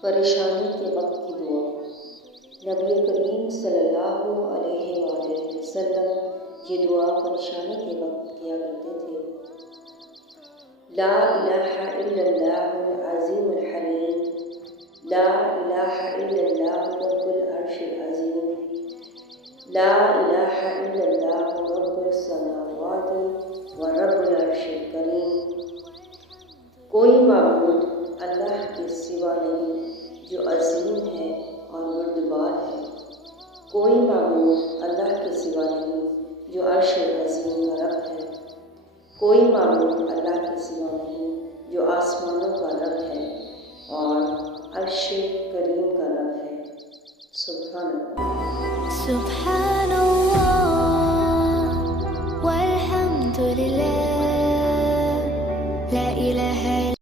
پریشانی کے وقت کی دعا۔ نبی کریم صلی اللہ علیہ وآلہ وسلم یہ دعا پریشانی کے وقت کیا کرتے تھے۔ لا الہ الا اللہ العظیم الحلیم، لا الہ الا اللہ رب العرش العظیم، لا الہ الا اللہ رب السماوات و رب العرش الکریم۔ کوئی معبود اللہ کے سوا نہیں جو عظیم ہے اور بردبار ہے، کوئی معبود اللہ کے سوا نہیں جو عرش عظیم کا رب ہے، کوئی معبود اللہ کے سوا نہیں جو آسمانوں کا رب ہے اور عرش